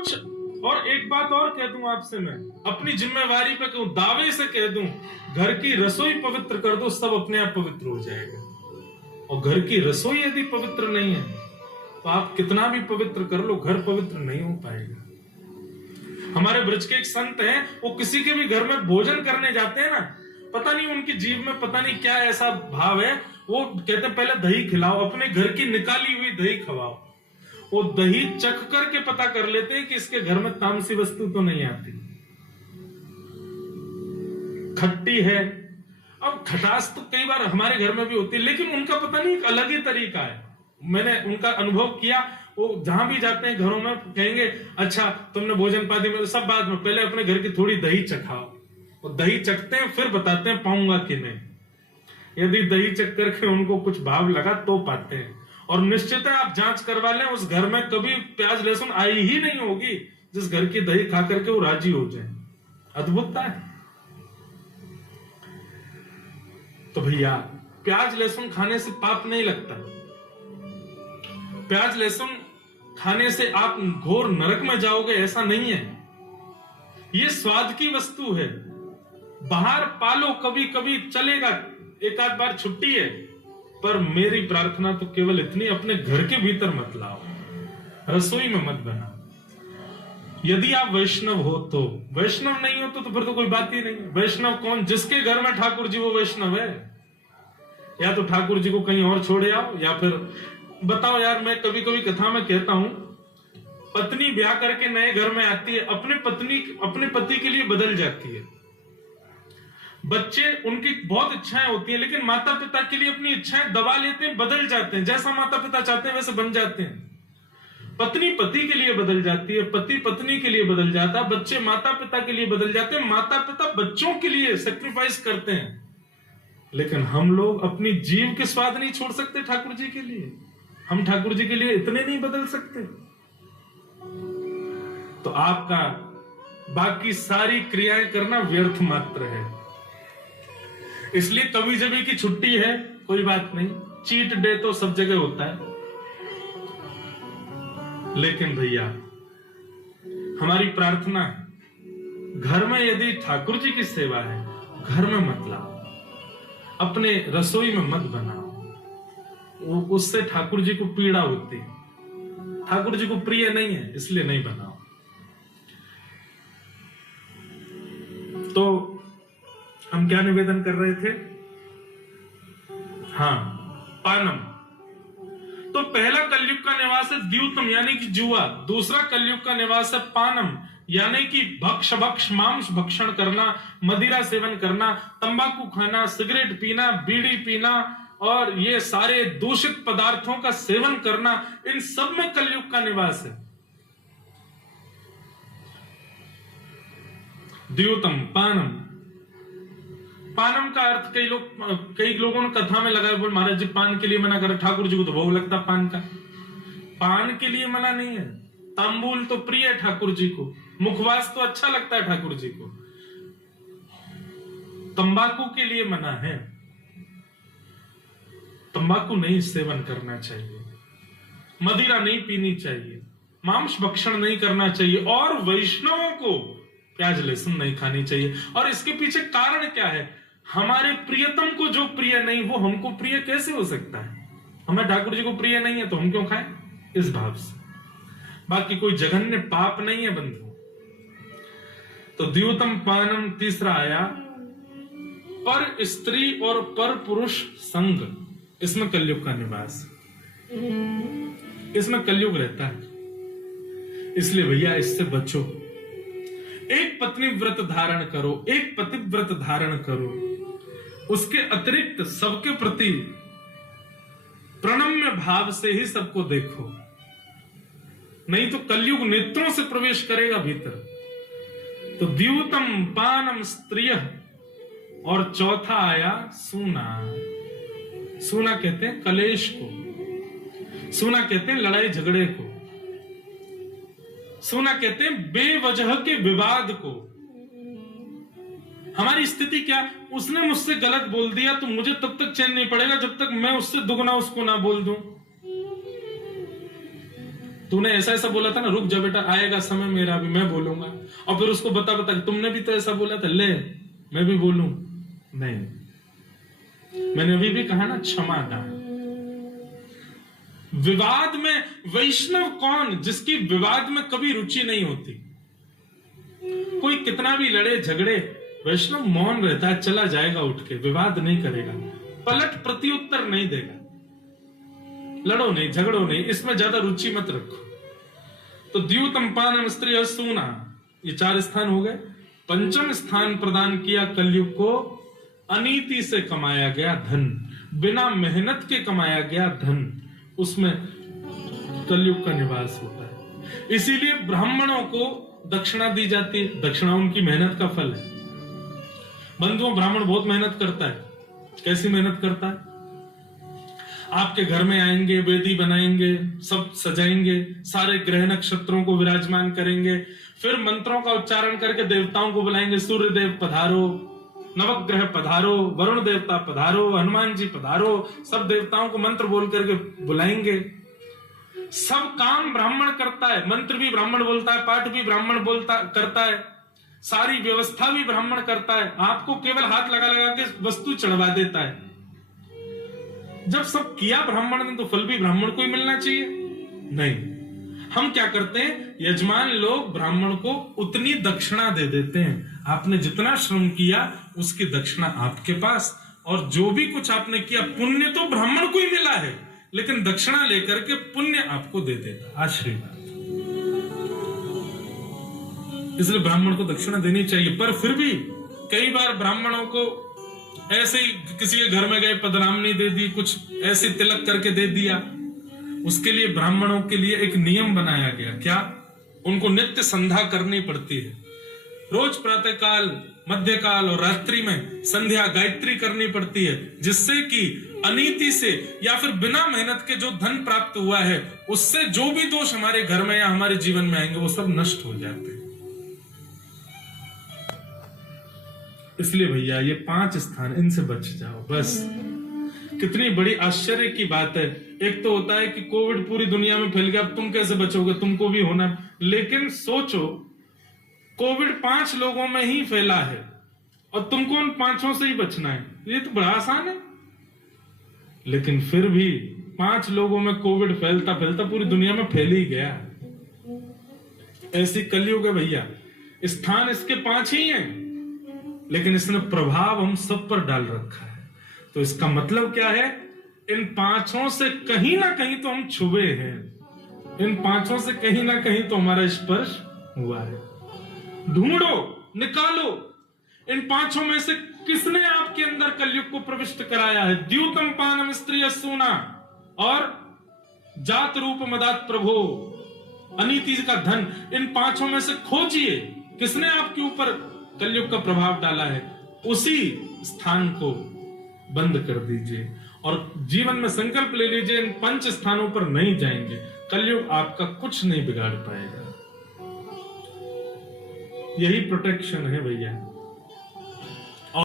कुछ और एक बात और कह दूं आपसे, मैं अपनी जिम्मेवारी पे कहूं, दावे से कह दूं, घर की रसोई पवित्र कर दो, सब अपने आप पवित्र हो जाएगा। और घर की रसोई यदि पवित्र नहीं है तो आप कितना भी पवित्र कर लो, घर पवित्र नहीं हो पाएगा। हमारे ब्रज के एक संत हैं, वो किसी के भी घर में भोजन करने जाते हैं ना, पता नहीं उनकी जीव में पता नहीं क्या ऐसा भाव है, वो कहते हैं पहले दही खिलाओ, अपने घर की निकाली हुई दही खवाओ। वो दही चख करके पता कर लेते हैं कि इसके घर में तामसी वस्तु तो नहीं आती, खट्टी है। अब खटास तो कई बार हमारे घर में भी होती है, लेकिन उनका पता नहीं एक अलग ही तरीका है। मैंने उनका अनुभव किया, वो जहां भी जाते हैं घरों में कहेंगे अच्छा तुमने भोजन पाती में, सब बाद में पहले अपने घर की थोड़ी दही चखाओ। वो दही चखते हैं फिर बताते हैं पाऊंगा कि नहीं। यदि दही चख करके उनको कुछ भाव लगा तो पाते हैं। और निश्चित है आप जांच करवा लें, उस घर में कभी प्याज लहसुन आई ही नहीं होगी जिस घर की दही खा करके वो राजी हो जाए। अद्भुतता है। तो भैया प्याज लहसुन खाने से पाप नहीं लगता, प्याज लहसुन खाने से आप घोर नरक में जाओगे ऐसा नहीं है। ये स्वाद की वस्तु है। बाहर पालो कभी कभी चलेगा, एक आध बार छुट्टी है, पर मेरी प्रार्थना तो केवल इतनी, अपने घर के भीतर मत लाओ, रसोई में मत बनाओ। यदि आप वैष्णव हो तो, वैष्णव नहीं हो तो फिर तो कोई बात ही नहीं। वैष्णव कौन? जिसके घर में ठाकुर जी वो वैष्णव है। या तो ठाकुर जी को कहीं और छोड़े आओ, या फिर बताओ यार, मैं कभी कभी कथा में कहता हूं, पत्नी ब्याह करके नए घर में आती है, अपने पति के लिए बदल जाती है। बच्चे उनकी बहुत इच्छाएं होती हैं, लेकिन माता पिता के लिए अपनी इच्छाएं दबा लेते हैं, बदल जाते हैं, जैसा माता पिता चाहते हैं वैसे बन जाते हैं। पत्नी पति के लिए बदल जाती है, पति पत्नी के लिए बदल जाता है, बच्चे माता पिता के लिए बदल जाते हैं, माता पिता बच्चों के लिए सेक्रीफाइस करते हैं। लेकिन हम लोग अपनी जीव के स्वाद नहीं छोड़ सकते ठाकुर जी के लिए। हम ठाकुर जी के लिए इतने नहीं बदल सकते। तो आपका बाकी सारी क्रियाएं करना व्यर्थ मात्र है। इसलिए कभी जभी की छुट्टी है कोई बात नहीं, चीट डे तो सब जगह होता है। लेकिन भैया हमारी प्रार्थना है, घर में यदि ठाकुर जी की सेवा है, घर में मत लाओ, अपने रसोई में मत बनाओ। उससे ठाकुर जी को पीड़ा होती है, ठाकुर जी को प्रिय नहीं है, इसलिए नहीं बनाओ। तो हम क्या निवेदन कर रहे थे? हाँ, पानम। तो पहला कलयुग का निवास है द्यूतम यानी कि जुआ, दूसरा कलयुग का निवास है पानम यानी कि भक्ष मांस भक्षण करना, मदिरा सेवन करना, तंबाकू खाना, सिगरेट पीना, बीड़ी पीना और ये सारे दूषित पदार्थों का सेवन करना, इन सब में कलयुग का निवास है। द्यूतम पानम। पानम का अर्थ कई लोगों ने कथा में लगाया, बोल महाराज जी पान के लिए मना कर, ठाकुर जी को तो भोग लगता पान का। पान के लिए मना नहीं है, तांबूल तो प्रिय है ठाकुर जी को, मुखवास तो अच्छा लगता है ठाकुर जी को। तंबाकू के लिए मना है, तंबाकू नहीं सेवन करना चाहिए, मदिरा नहीं पीनी चाहिए, मांस भक्षण नहीं करना चाहिए, और वैष्णवों को प्याज लहसुन नहीं खानी चाहिए। और इसके पीछे कारण क्या है? हमारे प्रियतम को जो प्रिय नहीं वो हमको प्रिय कैसे हो सकता है? हमें ठाकुर जी को प्रिय नहीं है तो हम क्यों खाएं? इस भाव से। बाकी कोई जघन्य पाप नहीं है बंधु। तो द्यूतम पानम तीसरा आया, पर स्त्री और पर पुरुष संग, इसमें कलयुग का निवास, इसमें कलयुग रहता है। इसलिए भैया इससे बचो। एक पत्नी व्रत धारण करो, एक पति व्रत धारण करो, उसके अतिरिक्त सबके प्रति प्रणम्य भाव से ही सबको देखो, नहीं तो कलयुग नेत्रों से प्रवेश करेगा भीतर। तो द्यूतम पानम स्त्रिय, और चौथा आया सूना। सूना कहते हैं कलेश को, सूना कहते हैं लड़ाई झगड़े को, सूना कहते हैं बेवजह के विवाद को। हमारी स्थिति क्या? उसने मुझसे गलत बोल दिया तो मुझे तब तक चैन नहीं पड़ेगा जब तक मैं उससे दुगना उसको ना बोल दूं। तूने ऐसा ऐसा बोला था ना, रुक जा बेटा, आएगा समय मेरा भी, मैं बोलूंगा। और फिर उसको बता बता कि तुमने भी तो ऐसा बोला था, ले मैं भी बोलूं। नहीं, मैंने अभी भी कहा ना, क्षमा दान। विवाद में वैष्णव कौन, जिसकी विवाद में कभी रुचि नहीं होती। कोई कितना भी लड़े झगड़े, वैष्णव मौन रहता है, चला जाएगा उठ के, विवाद नहीं करेगा, पलट प्रत्युत्तर नहीं देगा। लड़ो नहीं, झगड़ो नहीं, इसमें ज्यादा रुचि मत रखो। तो द्यूतम्पानम स्त्रिय सूना, ये 4 स्थान हो गए। 5वां स्थान प्रदान किया कलयुग को अनीति से कमाया गया धन, बिना मेहनत के कमाया गया धन, उसमें कलयुग का निवास होता है। इसीलिए ब्राह्मणों को दक्षिणा दी जाती है, दक्षिणा उनकी मेहनत का फल है। बंधुओं, ब्राह्मण बहुत मेहनत करता है। कैसी मेहनत करता है? आपके घर में आएंगे, वेदी बनाएंगे, सब सजाएंगे, सारे ग्रह नक्षत्रों को विराजमान करेंगे, फिर मंत्रों का उच्चारण करके देवताओं को बुलाएंगे, सूर्य देव पधारो, नवग्रह पधारो, वरुण देवता पधारो, हनुमान जी पधारो, सब देवताओं को मंत्र बोल करके बुलाएंगे। सब काम ब्राह्मण करता है, मंत्र भी ब्राह्मण बोलता है, पाठ भी ब्राह्मण करता है, सारी व्यवस्था भी ब्राह्मण करता है। आपको केवल हाथ लगा लगा के वस्तु चढ़वा देता है। जब सब किया ब्राह्मण ने, तो फल भी ब्राह्मण को ही मिलना चाहिए। नहीं, हम क्या करते हैं, यजमान लोग ब्राह्मण को उतनी दक्षिणा दे देते हैं। आपने जितना श्रम किया उसकी दक्षिणा आपके पास, और जो भी कुछ आपने किया पुण्य तो ब्राह्मण को ही मिला है, लेकिन दक्षिणा लेकर के पुण्य आपको दे देगा, आशीर्वाद। इसलिए ब्राह्मण को दक्षिणा देनी चाहिए। पर फिर भी कई बार ब्राह्मणों को ऐसे ही किसी के घर में गए, पदनामनी दे दी, कुछ ऐसे तिलक करके दे दिया। उसके लिए ब्राह्मणों के लिए एक नियम बनाया गया। क्या? उनको नित्य संध्या करनी पड़ती है। रोज प्रातः काल, मध्य काल और रात्रि में संध्या गायत्री करनी पड़ती है, जिससे कि अनीति से या फिर बिना मेहनत के जो धन प्राप्त हुआ है, उससे जो भी दोष हमारे घर में या हमारे जीवन में आएंगे वो सब नष्ट हो जाते हैं। इसलिए भैया ये 5 स्थान, इनसे बच जाओ बस। कितनी बड़ी आश्चर्य की बात है। एक तो होता है कि कोविड पूरी दुनिया में फैल गया, अब तुम कैसे बचोगे, तुमको भी होना। लेकिन सोचो, कोविड 5 लोगों में ही फैला है और तुमको उन 5 से ही बचना है। ये तो बड़ा आसान है। लेकिन फिर भी 5 लोगों में कोविड फैलता फैलता पूरी दुनिया में फैल ही गया। ऐसी कलयुग है भैया। स्थान इसके 5 ही हैं, लेकिन इसने प्रभाव हम सब पर डाल रखा है। तो इसका मतलब क्या है? इन 5 से कहीं ना कहीं तो हम छुए हैं, इन 5 से कहीं ना कहीं तो हमारा स्पर्श हुआ है। ढूंढो, निकालो, इन 5 में से किसने आपके अंदर कलयुग को प्रविष्ट कराया है? द्यूतम्पानम स्त्रिय सूना और जात रूप मदात प्रभो, अनीति का धन, इन 5 में से खोजिए किसने आपके ऊपर कलयुग का प्रभाव डाला है। उसी स्थान को बंद कर दीजिए और जीवन में संकल्प ले लीजिए, इन 5 स्थानों पर नहीं जाएंगे। कलयुग आपका कुछ नहीं बिगाड़ पाएगा। यही प्रोटेक्शन है भैया।